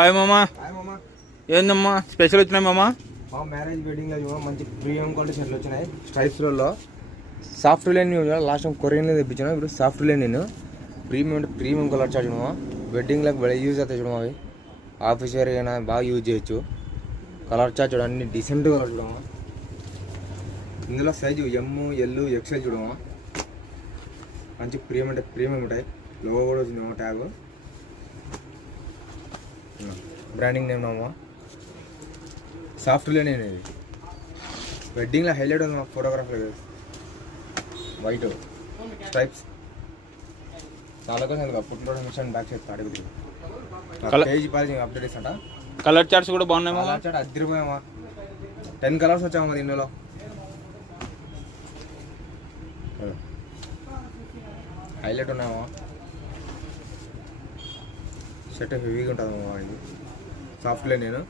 Hi మామా. Hi మామా. ఏందమ్మా స్పెషల్ వచ్చినాయి మామా? మా మ్యారేజ్ వెడ్డింగ్ లో మంచి ప్రీమియం క్వాలిటీ షర్ట్లు వచ్చినాయి స్ట్రైప్స్లలో. సాఫ్ట్ లైన్ లాస్ట్ టైం కొరియన్లో తెప్పించాను, ఇప్పుడు సాఫ్ట్ లైన్ నేను ప్రీమియం కలర్ చార్జ్ మామా. వెడ్డింగ్లకు బాగా యూజ్ అవుతాయి చూడమా. అవి ఆఫీస్ వేర్ అయినా బాగా యూజ్ చేయొచ్చు. కలర్ చార్జ్ చూడ అన్ని డీసెంట్ కలర్ చూడమా. ఇందులో సైజు ఎమ్ ఎల్ ఎక్స్ఎల్ చూడమా. మంచి ప్రీమియం ఉంటాయి. లోగో కూడా వచ్చింది ట్యాగ్, బ్రాండింగ్ నేమ్ అమ్మా. సాఫ్ట్వేర్ ఇది వెడ్డింగ్లో హైలైట్ ఉంది మా ఫోటోగ్రాఫర్. వైట్ స్ట్రైప్స్ చాలా కోసం ఫుట్లో మిషన్ బ్యాక్ సైడ్ అడుగుతుంది. పేజ్ పాలింగ్ అప్డేట్ ఇస్తాట. కలర్ చార్ట్స్ కూడా బాగున్నాయి మామా. చార్ట్ అద్దరిపోయామా. 10 కలర్స్ వచ్చామా దీనిలో. హైలైట్ ఉన్నాయమ్మా. షర్ట్ హెవీగా ఉంటుంది అమ్మా. ఇది సాఫ్ట్వేర్ నేను